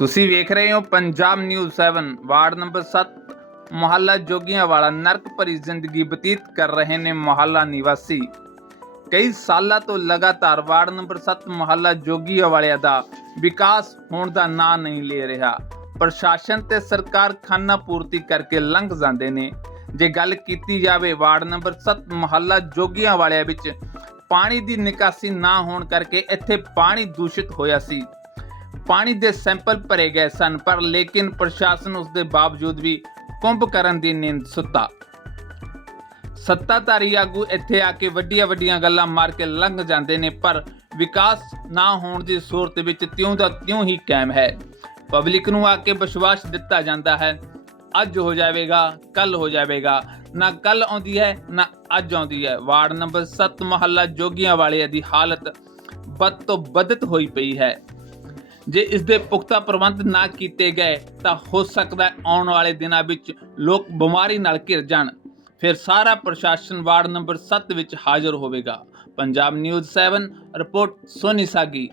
ਤੁਸੀਂ ਵੇਖ ਰਹੇ ਹੋ ਪੰਜਾਬ ਨਿਊਜ਼ 7 ਵਾਰਡ ਨੰਬਰ 7 ਮੁਹੱਲਾ ਜੋਗੀਆਂ ਵਾਲਾ ਨਰਕ ਭਰੀ ਜ਼ਿੰਦਗੀ ਬਤੀਤ ਕਰ ਰਹੇ ਨੇ ਮੁਹੱਲਾ ਨਿਵਾਸੀ। ਕਈ ਸਾਲਾਂ ਤੋਂ ਲਗਾਤਾਰ ਵਾਰਡ ਨੰਬਰ 7 ਮੁਹੱਲਾ ਜੋਗੀਆਂ ਵਾਲਿਆਂ ਦਾ ਵਿਕਾਸ ਹੋਣ ਦਾ ਨਾਂ ਨਹੀਂ ਲੈ ਰਿਹਾ। ਪ੍ਰਸ਼ਾਸਨ ਤੇ ਸਰਕਾਰ ਖਾਨਾ ਪੂਰਤੀ ਕਰਕੇ ਲੰਘ ਜਾਂਦੇ ਨੇ। ਜੇ ਗੱਲ ਕੀਤੀ ਜਾਵੇ ਵਾਰਡ ਨੰਬਰ 7 ਮੁਹੱਲਾ ਜੋਗੀਆਂ ਵਾਲਿਆਂ ਵਿੱਚ, ਪਾਣੀ ਦੀ ਨਿਕਾਸੀ ਨਾ ਹੋਣ ਕਰਕੇ ਇੱਥੇ ਪਾਣੀ ਦੂਸ਼ਿਤ ਹੋਇਆ ਸੀ। ਪਾਣੀ ਦੇ ਸੈਂਪਲ ਭਰੇ ਗਏ ਸਨ, ਪਰ ਲੇਕਿਨ ਪ੍ਰਸ਼ਾਸਨ ਉਸ ਦੇ ਬਾਵਜੂਦ ਵੀ ਕੁੰਭ ਕਰਨ ਦੀ ਨੀਂਦ ਸੁੱਤਾ। ਸੱਤਾਧਾਰੀ ਆਗੂ ਇੱਥੇ ਆ ਕੇ ਵੱਡੀਆਂ ਵੱਡੀਆਂ ਗੱਲਾਂ ਮਾਰ ਕੇ ਲੰਘ ਜਾਂਦੇ ਨੇ, ਪਰ ਵਿਕਾਸ ਨਾ ਹੋਣ ਦੀ ਸੂਰਤ ਵਿੱਚ ਤਿਉਂ ਦਾ ਤਿਉਂ ਹੀ ਕਾਇਮ ਹੈ। ਪਬਲਿਕ ਨੂੰ ਆ ਕੇ ਵਿਸ਼ਵਾਸ ਦਿੱਤਾ ਜਾਂਦਾ ਹੈ, ਅੱਜ ਹੋ ਜਾਵੇਗਾ ਕੱਲ ਹੋ ਜਾਵੇਗਾ। ਨਾ ਕੱਲ ਆਉਂਦੀ ਹੈ, ਨਾ ਅੱਜ ਆਉਂਦੀ ਹੈ। ਵਾਰਡ ਨੰਬਰ 7 ਮਹੱਲਾ ਜੋਗੀਆਂ ਵਾਲੇ ਦੀ ਹਾਲਤ ਬਦ ਤੋਂ ਬਦਤ ਹੋਈ ਪਈ ਹੈ। ਜੇ ਇਸ ਦੇ ਪੁਖਤਾ ਪ੍ਰਬੰਧ ਨਾ ਕੀਤੇ ਗਏ, ਤਾਂ ਹੋ ਸਕਦਾ ਆਉਣ ਵਾਲੇ ਦਿਨਾਂ ਵਿੱਚ ਲੋਕ ਬਿਮਾਰੀ ਨਾਲ ਘਿਰ ਜਾਣ। ਫਿਰ ਸਾਰਾ ਪ੍ਰਸ਼ਾਸਨ ਵਾਰਡ ਨੰਬਰ 7 ਵਿੱਚ ਹਾਜ਼ਰ ਹੋਵੇਗਾ। Punjab news 7 report Soni Sagi.